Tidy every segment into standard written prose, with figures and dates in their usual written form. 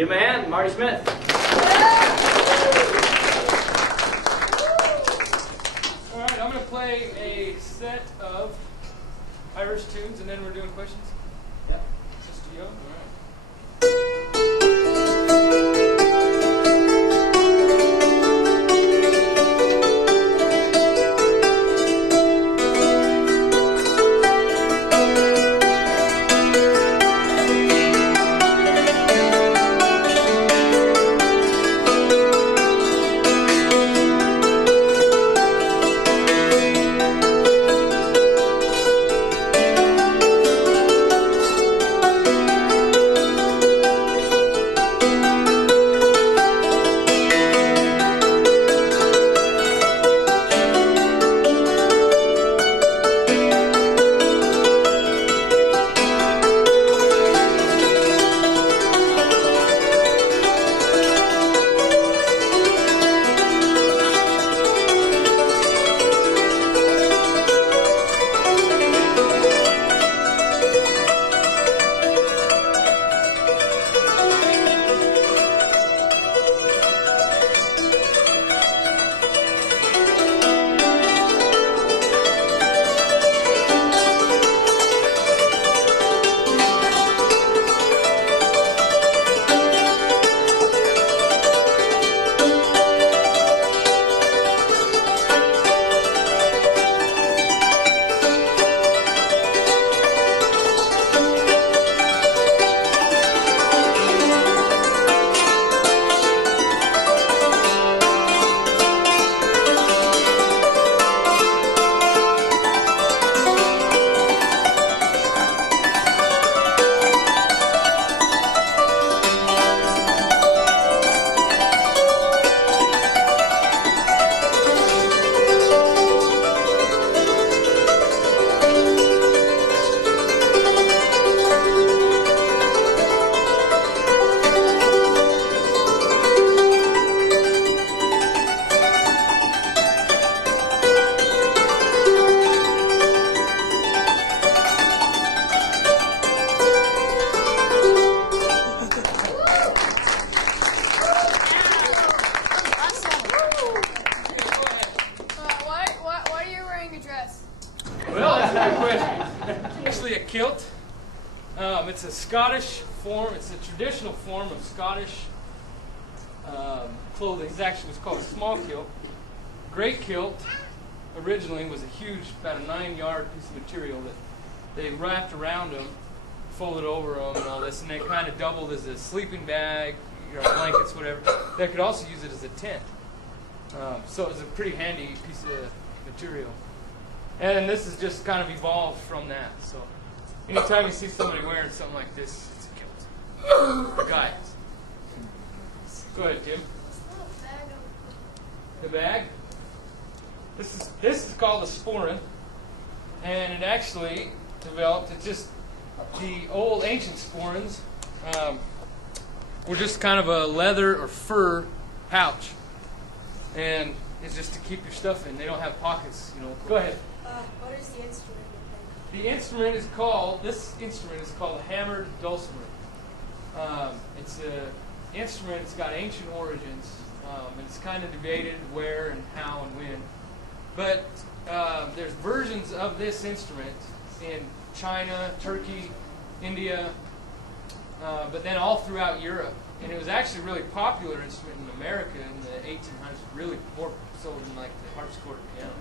Give him a hand, Marty Smith. All right, I'm going to play a set of Irish tunes, and then we're doing questions. Yep. Just you. All right. Well, that's a good question. Actually, a kilt. It's a Scottish form. It's a traditional form of Scottish clothing. It actually was called a small kilt. Great kilt originally was a huge, about a 9-yard piece of material that they wrapped around them, folded over them, and all this, and they kind of doubled as a sleeping bag, blankets, whatever. They could also use it as a tent. So it was a pretty handy piece of material. And this has just kind of evolved from that. So anytime you see somebody wearing something like this, it's a kilt. A guy. Go ahead, Tim. The bag? This is called a sporran, and it actually developed. It's just the old ancient sporrans were just kind of a leather or fur pouch, and it's just to keep your stuff in. They don't have pockets, you know. Go ahead. What is the instrument you play? The instrument is called. This instrument is called a hammered dulcimer. It's an instrument. It's got ancient origins. And it's kind of debated where and how and when. But there's versions of this instrument in China, Turkey, India, but then all throughout Europe. And it was actually a really popular instrument in America in the 1800s, really more so than like the harpsichord or piano.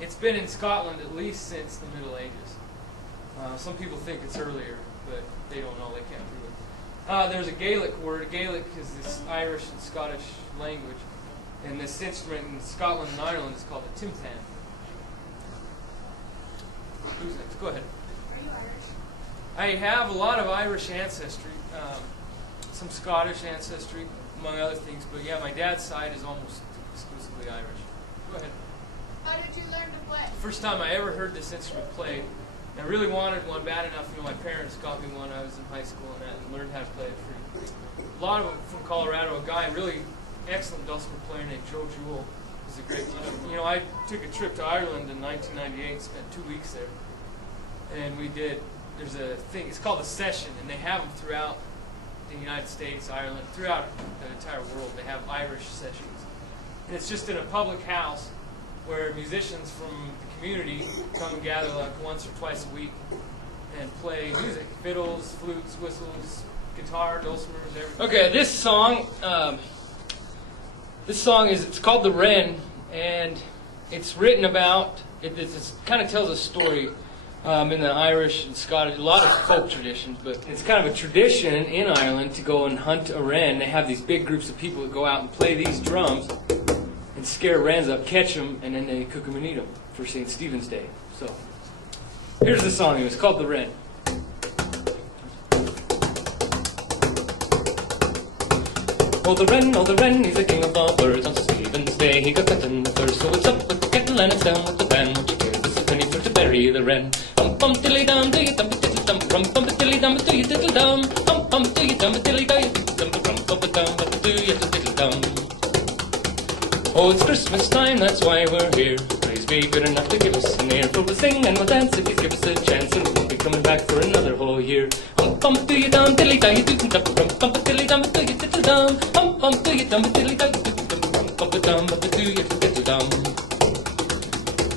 It's been in Scotland at least since the Middle Ages. Some people think it's earlier, but they don't know, they can't prove it. There's a Gaelic word. Gaelic is this Irish and Scottish language. And this instrument in Scotland and Ireland is called a timpan. Who's next? Go ahead. Are you Irish? I have a lot of Irish ancestry, some Scottish ancestry, among other things. But yeah, my dad's side is almost exclusively Irish. Go ahead. How did you learn to play? First time I ever heard this instrument played, and I really wanted one bad enough. You know, my parents got me one. I was in high school and that, and learned how to play it free. A lot of them from Colorado. A guy, really excellent dulcimer player named Joe Jewell, was a great teacher. You know, I took a trip to Ireland in 1998, spent 2 weeks there, and we did. There's a thing. It's called a session, and they have them throughout in the United States, Ireland, throughout the entire world, they have Irish sessions. And it's just in a public house where musicians from the community come and gather like once or twice a week and play music. Fiddles, flutes, whistles, guitar, dulcimers, everything. Okay, this song it's called The Wren, and it's written about, it kind of tells a story in the Irish and Scottish, a lot of folk traditions, but it's kind of a tradition in Ireland to go and hunt a wren. They have these big groups of people that go out and play these drums and scare wrens up, catch them, and then they cook them and eat them for St. Stephen's Day. So here's the song. It's called The Wren. Oh, the wren, he's the king of all birds. On St. Stephen's Day he got cut in the fur. So it's up with the kettle and it's down with the pan. What you care, this is penny for to bury the wren. Bum dilly dum, do you dump diddle dum, rum bum dilly dum, do you diddle dum, bum do you dump dilly do you dum, rum bum dum, do you diddle dum. Oh, it's Christmas time, that's why we're here. Praise be good enough to give us an ear. For we'll sing and we'll dance if you give us a chance, and we won't be coming back for another whole year. Bum do you dum dilly do you do dum, rum bum dilly dum, do you diddle dum, bum do you dum dilly do you do dum, rum bum dum, do you diddle dum.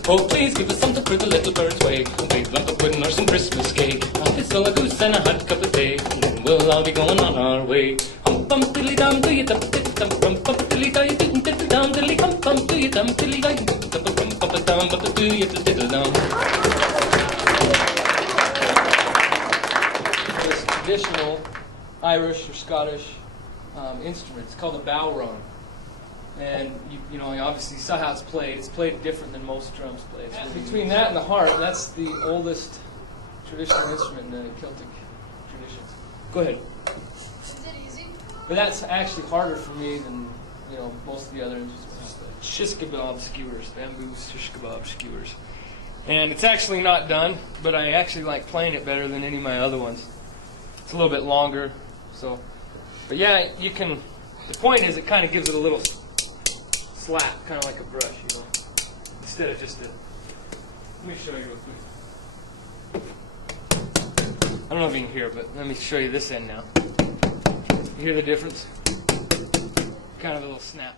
Oh, please give us something for the little bird's wake. A big lump of pudding or some Christmas cake. A whistle, a goose, and a hot cup of tea. And then we'll all be going on our way. Bum dilly dum, do you dum diddle dum, rum bum dilly do you do diddle dum, dilly bum do you dum dilly do you do dum, rum bum dum, do you diddle dum. This traditional Irish or Scottish instrument. It's called a bowrung. And you know, you obviously saw how it's played. It's played different than most drums play. Between that and the harp, that's the oldest traditional instrument in the Celtic traditions. Go ahead. Is it easy? But that's actually harder for me than most of the other instruments. Shish-kebab skewers, bamboo shish-kebab skewers. And it's actually not done, but I actually like playing it better than any of my other ones. It's a little bit longer, so. But yeah, you can. The point is, it kind of gives it a little slap, kind of like a brush, instead of just a. Let me show you real quick. I don't know if you can hear it, but let me show you this end now. You hear the difference? Kind of a little snap.